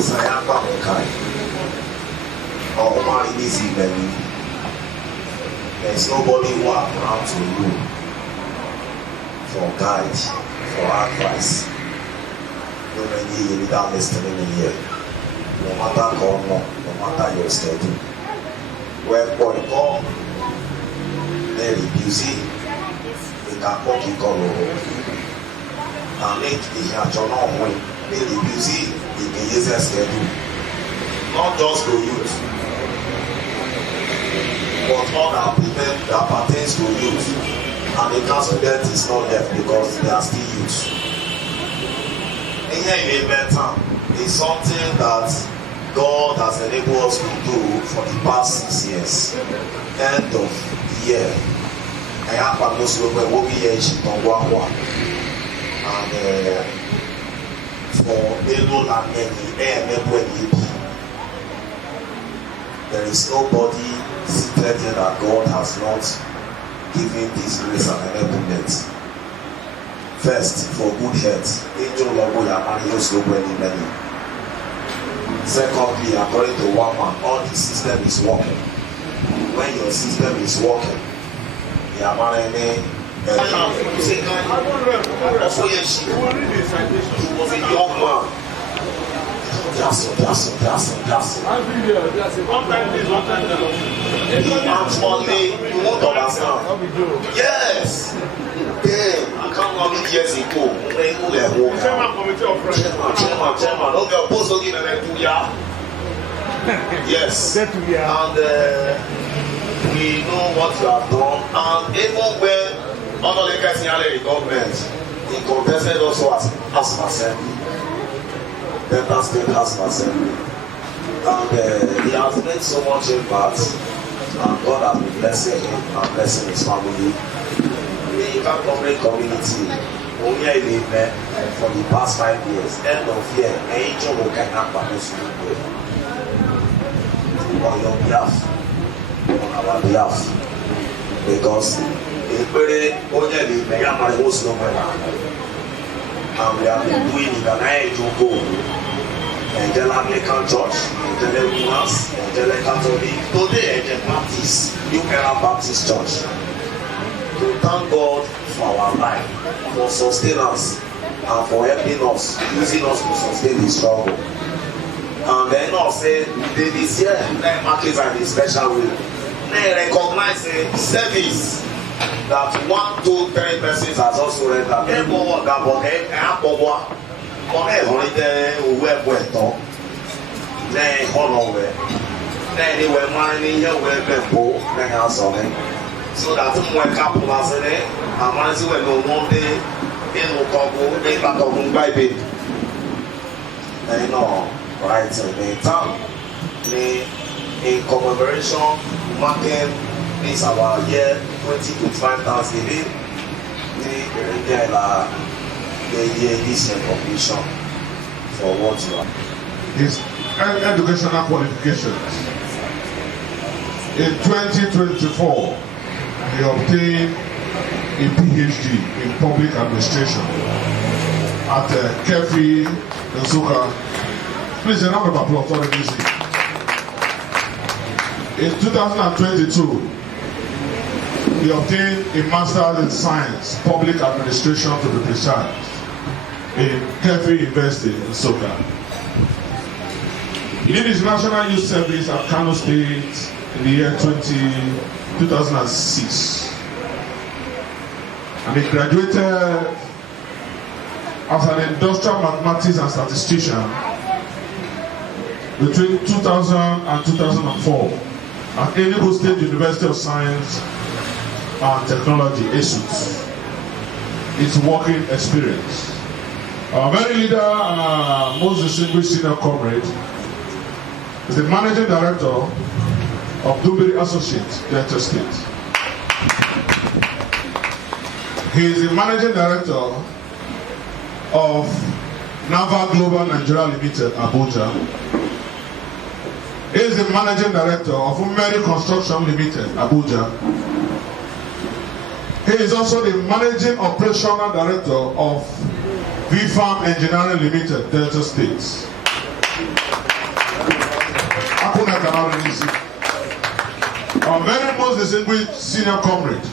Sayapa Mokai. Or Omar Easy Baby. There's nobody who are around to you for guide, for advice. No many you without listening here. No matter how no matter your schedule. Where for the call, very busy. They can walk in color. And make the John win. Very busy. They can use their schedule. Not just to youth, but all that pertains to youth. And the council debt is not left because they are still youth. And here in better is something that God has enabled us to do for the past 6 years. End of the year. I have a Muslim who will be here and for Elo and many, there is nobody seated here that God has not given this grace and enablement. First, for good health. Angel Lobo Yamani Yoslobo many. Secondly, according to one man, all the system is working. When your system is working, Yamani he was a young man. Just. He actually, you won't understand. Yes. I can't remember years ago. Chairman. Don't get opposed to giving yes. And we know what you have done. And even when other leaders in the government, he contested also as an assembly. Delta State House of Assembly. And he has made so much impact, and God has been blessing him and blessing his family. The Comr community, only I live there for the past 5 years. End of year, angel will get up on your behalf, on our behalf. Because only I live there, my host no more. And we have been doing it, and I do go. Angel Anglican Church, Angel Lunas, Angel Catholic, today Angel Baptist, New Era Baptist Church. To thank God for our life, for sustenance, and for helping us, using us to sustain the struggle. And then I'll say, this year, let markets are in a special way. They recognize the service that 1, 2, 3 persons has also read that everyone got on it, ọ̀rẹ́ ìhọ́nìtẹ́ owó ẹ̀bọ̀ ẹ̀tọ́ lẹ́yìn ìhọ́nọ̀wẹ̀ lẹ́yìn ìwẹ̀ máa ní yẹ̀wẹ̀ ẹ̀bẹ̀ bó lẹ́yìn asọ̀rẹ́ so that mú ẹ̀ka pọ̀ àṣẹrẹ́ àmásíwẹ̀ ní wọ́n dé inú kọ́gbó ní ìbátọ̀gún gbáìbè lẹ́yìn náà right ní town ní in commemoration marking this our year 2025 Thanksgiving ní ìrìnjẹ́ ìlà this recognition for what you are. His educational qualifications. In 2024, he obtained a PhD in public administration at Kefi, Nsuka. Please, a round of applause for the music. In 2022, he obtained a Master's in Science, Public Administration to be precise, in Kefi University in Soka. He did his National Youth Service at Kano State in the year 2006. And he graduated as an industrial mathematician and statistician between 2000 and 2004 at Enugu State University of Science and Technology, ESUT. Its working experience. Our very leader and most distinguished senior comrade is the Managing Director of Dumbiri Associates, Delta State. He is the Managing Director of Nava Global Nigeria Limited, Abuja. He is the Managing Director of Umeri Construction Limited, Abuja. He is also the Managing Operational Director of VFarm Engineering Limited, Delta State. RNC. Our very most distinguished senior comrade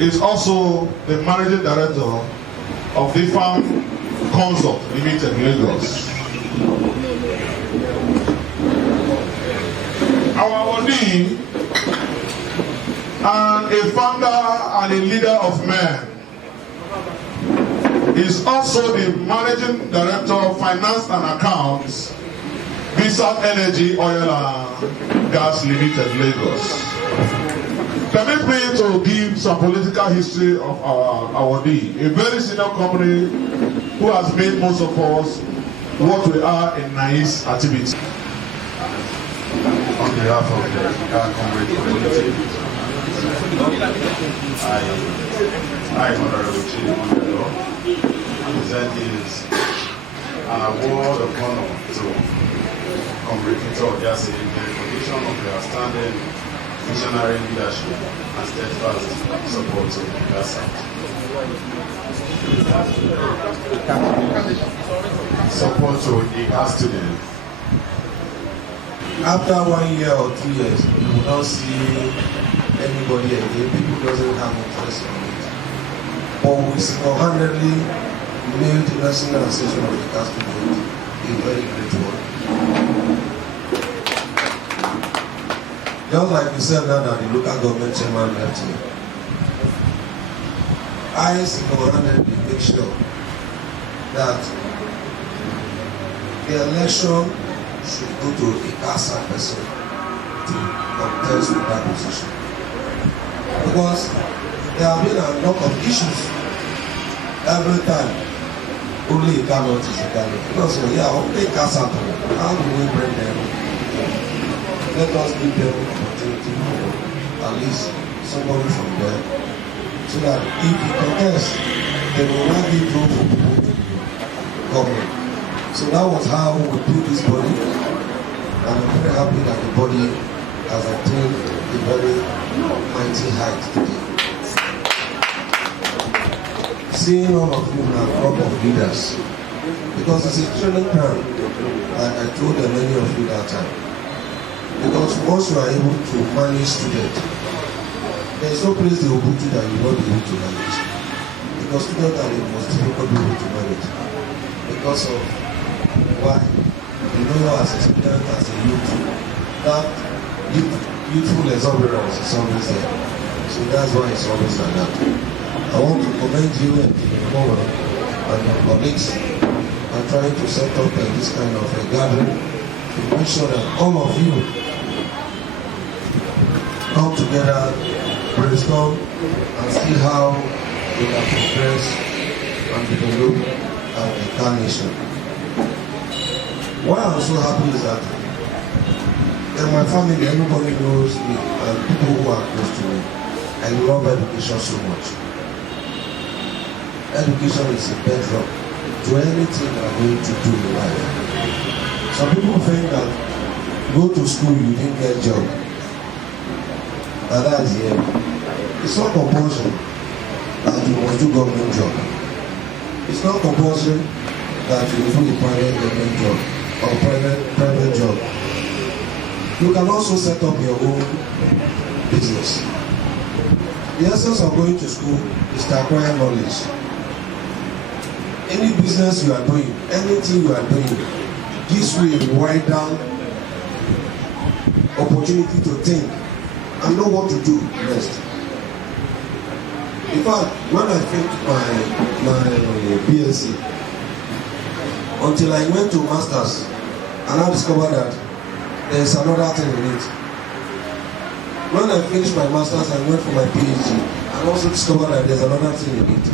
is also the managing director of the firm Consult Limited Lagos. Our Odi and a founder and a leader of men is also the managing director of finance and accounts, Visa Energy Oil and Gas Limited Lagos. Permit me to give some political history of our Odi, a very senior company who has made most of us what we are in nice activity. On behalf of the Comr community, I Honorable Chief Mondelo, present this an award of honor to Comr Odiase in recognition of their outstanding visionary leadership and steadfast support to Odiase. Support to the student. After 1 year or 2 years, you will not see anybody again. People doesn't have interest in it. But we single-handedly made the National Association of the Gas Student a very great one. Just like you said now that the local government chairman left here, I single-handedly make sure that the election should go to a CASA person to contest with that position. Because there have been a lot of issues every time. Only a cannot is a cannot. Because yeah, only CASA, how do we bring them? Let us give them opportunity, at least somebody from there, so that if he contests, they will not give room for people to come in. So that was how we built this body, and I'm very happy that the body has attained a very mighty height today. Seeing all of you in a crop of leaders, because it's a training ground, like I told many of you that time. Because once you are able to manage students, there is no place they will put you that you will not be able to manage. Because students are the most difficult people to manage. Because of why? You know, as a student, as a youth, that youthful exuberance is always there. So that's why it's always like that. I want to commend you and Comr and your colleagues and trying to set up this kind of a gathering to make sure that all of you come together, brainstorm, and see how we can progress and develop our nation. Why I'm so happy is that in my family, everybody knows me, and people who are close to me. I love education so much. Education is a bedrock to anything I'm going to do in life. Some people think that go to school, you didn't get a job. And that is here. It's not compulsory that you must do government job. It's not compulsory that you do a private government job or private job. You can also set up your own business. The essence of going to school is to acquire knowledge. Any business you are doing, anything you are doing, gives you a wider opportunity to think and know what to do next. In fact, when I finished my BSc, until I went to Masters, and I discovered that there is another thing in it. When I finished my Masters, I went for my PhD, and also discovered that there is another thing in it.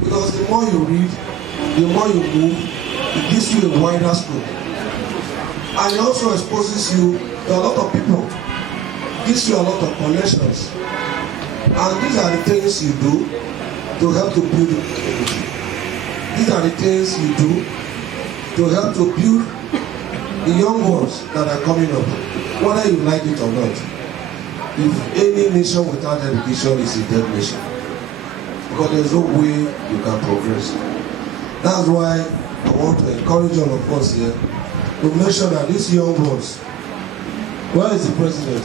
Because the more you read, the more you move, it gives you a wider scope. And it also exposes you to a lot of people. It gives you a lot of connections. And these are the things you do to help to build the community. These are the things you do to help to build the young ones that are coming up, whether you like it or not. If any nation without education is a dead nation. Because there's no way you can progress. That's why I want to encourage all of us here to make sure that these young ones Where is the president?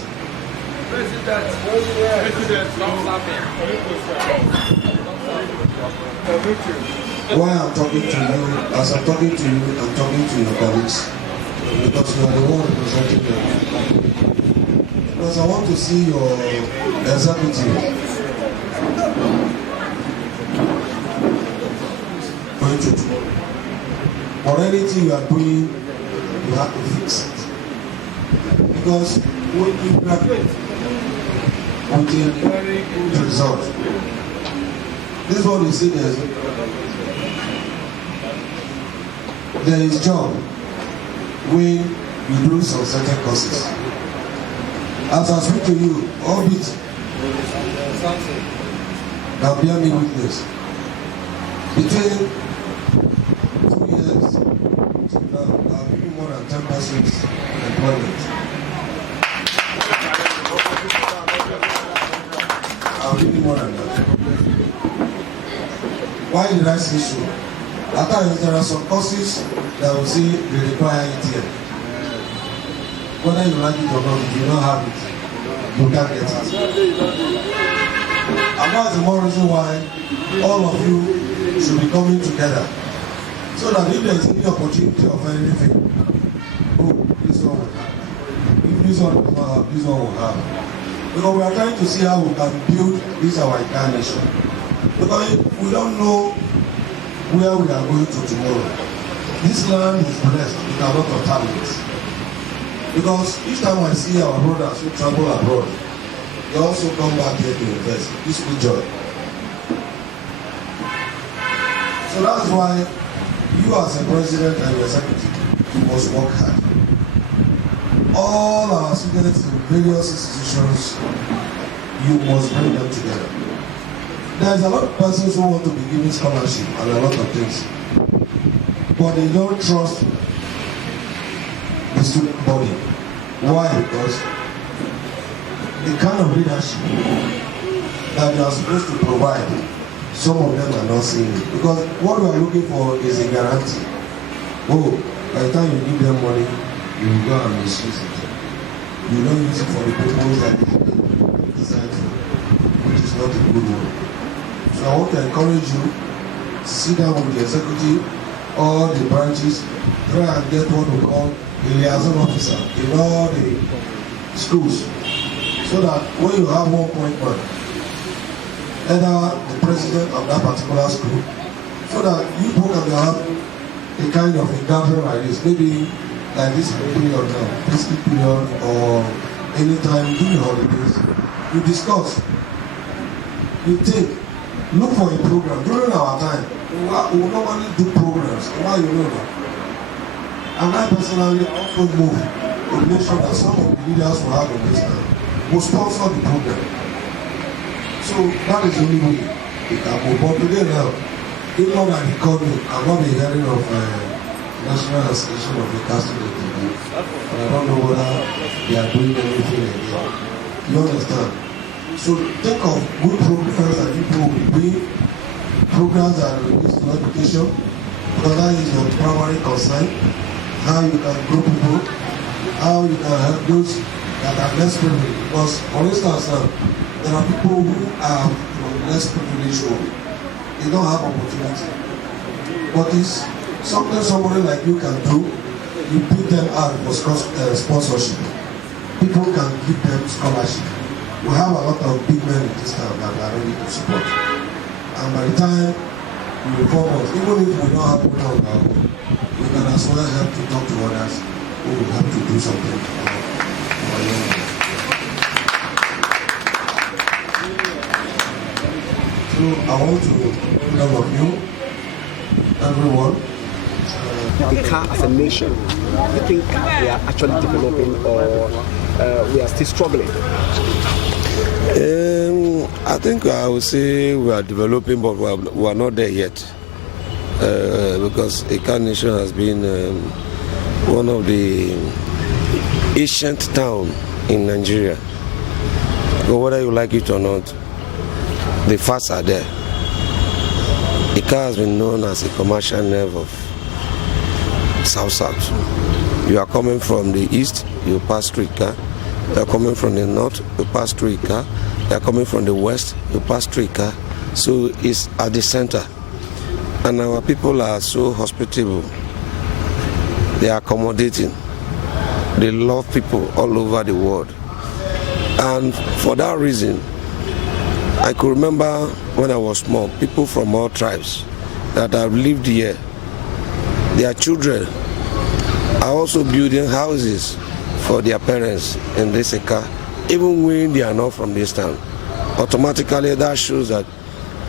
Why I'm talking to you, as I'm talking to you, I'm talking to your colleagues. Because you are the one representing them. Because I want to see your executive going to do. For anything you are doing, you have to fix it. Because when you graduate with a very good result, this is what you see there is job when you do some certain courses. As I speak to you, orbit now bear me witness. Between 2 years to now, I've given more than 10 persons employment. I'll give you more than that. Why did I say so? At times there are some courses that will say they require ETL. Whether you like it or not, if you don't have it, you can't get it. And that's the more reason why all of you should be coming together. So that if there is any opportunity of anything, oh, this one will have. If this one does not have, this one will have. Because we are trying to see how we can build this our incarnation. Because we don't know where we are going to tomorrow. This land is blessed with a lot of talents. Because each time I see our brothers who travel abroad, they also come back here to invest. This is joy. So that's why you as a president and your executive, you must work hard. All our students in various institutions, you must bring them together. There's a lot of persons who want to be given scholarship and a lot of things, but they don't trust the student body. Why? Because the kind of leadership that they are supposed to provide, some of them are not seeing it. Because what we are looking for is a guarantee. Oh, by the time you give them money, you will go and misuse it. You don't use it for the purpose that they decide for, which is not a good one. So I want to encourage you to sit down with the executive, all the branches, try and get what we call a liaison officer in all the schools. So that when you have 1 point man, either the president of that particular school, so that you both can have a kind of a gathering like this, maybe like this period now, this period, or anytime during the holidays, you discuss, you think, look for a program. During our time, we normally do programs. Why you know that? And I personally also move to make sure that some of the leaders we have in this time will sponsor the program. So that is the only way it can move. But today now, even though that he called me, I'm not the hearing of National Association of the Casting of the Youth. And I don't know whether they are doing anything again. You understand? So think of good programs that people will bring, programs that are related to education, because that is your primary concern, how you can grow people, how you can help those that are less privileged. Because for instance now, there are people who are from less privileged home. They don't have opportunity. But it's something somebody like you can do. You put them out for sponsorship. People can give them scholarship. We have a lot of big men in this town that are ready to support. And by the time we reform us, even if we don't have money on our own, we can as well help to talk to others who will have to do something for our young men. So I want to all of you, everyone. The car as a nation, you think we are actually developing or we are still struggling? I think I would say we are developing, but we are not there yet. Because a car nation has been one of the ancient towns in Nigeria. But whether you like it or not, the facts are there. The car has been known as a commercial nerve of South-South. You are coming from the east, you pass street car. You are coming from the north, you pass through Ika. You are coming from the west, you pass through Ika. So it's at the center. And our people are so hospitable. They are accommodating. They love people all over the world. And for that reason, I could remember when I was small, people from all tribes that have lived here, their children are also building houses for their parents in this Ika, even when they are not from this town. Automatically, that shows that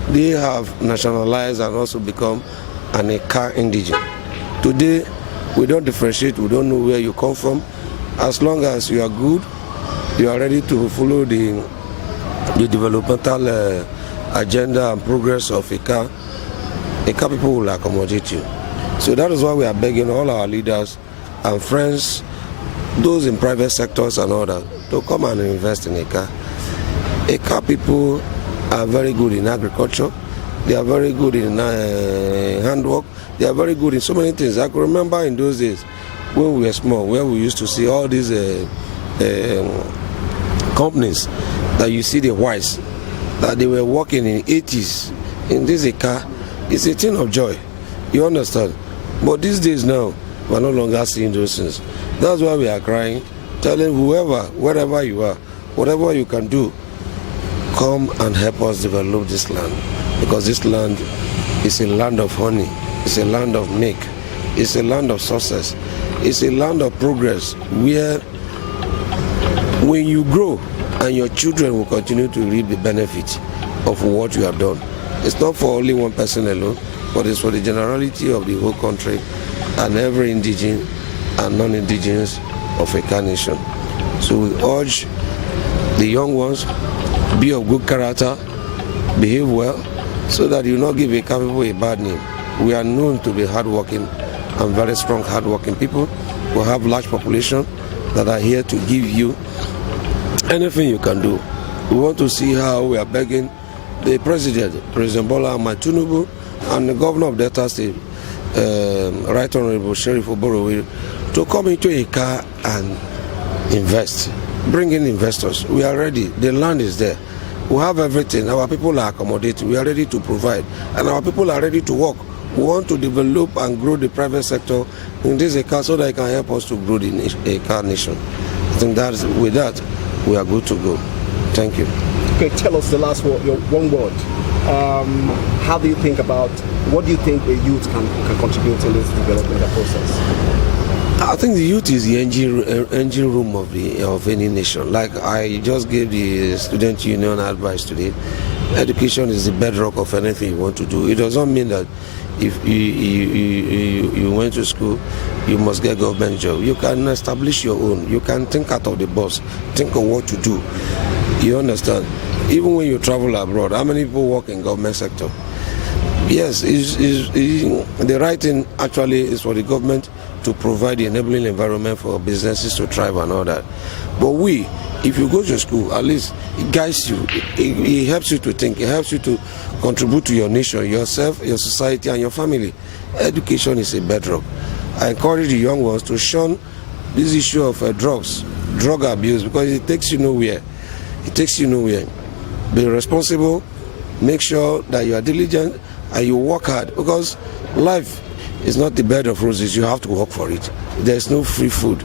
they have nationalized and also become an Ika indigene. Today, we don't differentiate, we don't know where you come from. As long as you are good, you are ready to follow the developmental agenda and progress of Ika people will accommodate you. So that is why we are begging all our leaders and friends, those in private sectors and all that, to come and invest in Ika. Ika people are very good in agriculture, they are very good in handwork, they are very good in so many things. I can remember in those days when we were small, where we used to see all these companies that you see the whites, that they were working in 80s in this Ika. It's a thing of joy, you understand? But these days now, we're no longer seeing those things. That's why we are crying, telling whoever, wherever you are, whatever you can do, come and help us develop this land. Because this land is a land of honey, it's a land of milk, it's a land of success, it's a land of progress, where when you grow and your children will continue to reap the benefit of what you have done. It's not for only one person alone, but it's for the generality of the whole country and every indigene and non-indigenous of Ika nation. So we urge the young ones, be of good character, behave well, so that you not give Ika people a bad name. We are known to be hardworking and very strong hardworking people. We have large population that are here to give you anything you can do. We want to see how we are begging the President Bola Ahmed Tinubu, and the Governor of Delta State, Right Honorable Sheriff Oborowe, to come into Ika and invest, bring in investors. We are ready, the land is there. We have everything, our people are accommodated, we are ready to provide, and our people are ready to work. We want to develop and grow the private sector in this Ika so that it can help us to grow the Ika nation. I think that with that, we are good to go. Thank you. Okay, tell us the last word, your one word. How do you think about, what do you think the youth can contribute in this development process? I think the youth is the engine room of any nation. Like I just gave the student union advice today, education is the bedrock of anything you want to do. It does not mean that if you went to school, you must get a government job. You can establish your own. You can think out of the box, think of what to do. You understand? Even when you travel abroad, how many people work in government sector? Yes, the right thing actually is for the government to provide the enabling environment for businesses to thrive and all that. But if you go to school, at least it guides you, it helps you to think, it helps you to contribute to your nation, yourself, your society, and your family. Education is a bedrock. I encourage the young ones to shun this issue of drug abuse, because it takes you nowhere. It takes you nowhere. Be responsible, make sure that you are diligent and you work hard, because life is not the bed of roses. You have to work for it. There's no free food.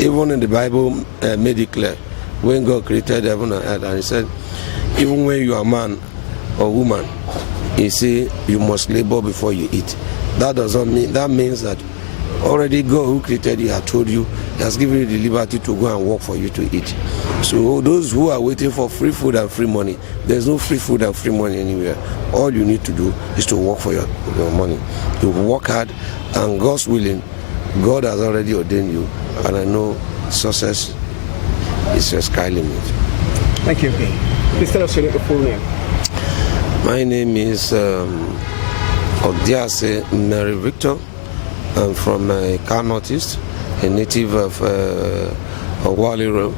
Even in the Bible made it clear, when God created heaven and earth, and he said, even when you are man or woman, he said you must labor before you eat. That doesn't mean, that means that already God who created you has told you, he has given you the liberty to go and work for you to eat. So those who are waiting for free food and free money, there's no free food and free money anywhere. All you need to do is to work for your money. You work hard, and God's willing, God has already ordained you, and I know success is your sky limit. Thank you. Please tell us your full name. My name is Odiase Mary Victor. I'm from Ika Northeast, a native of Wali Road,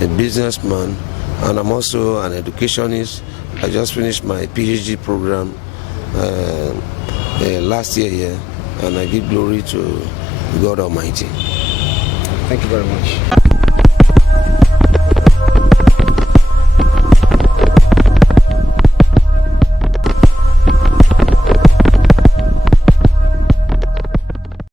a businessman, and I'm also an educationist. I just finished my PhD program last year here, and I give glory to God Almighty. Thank you very much.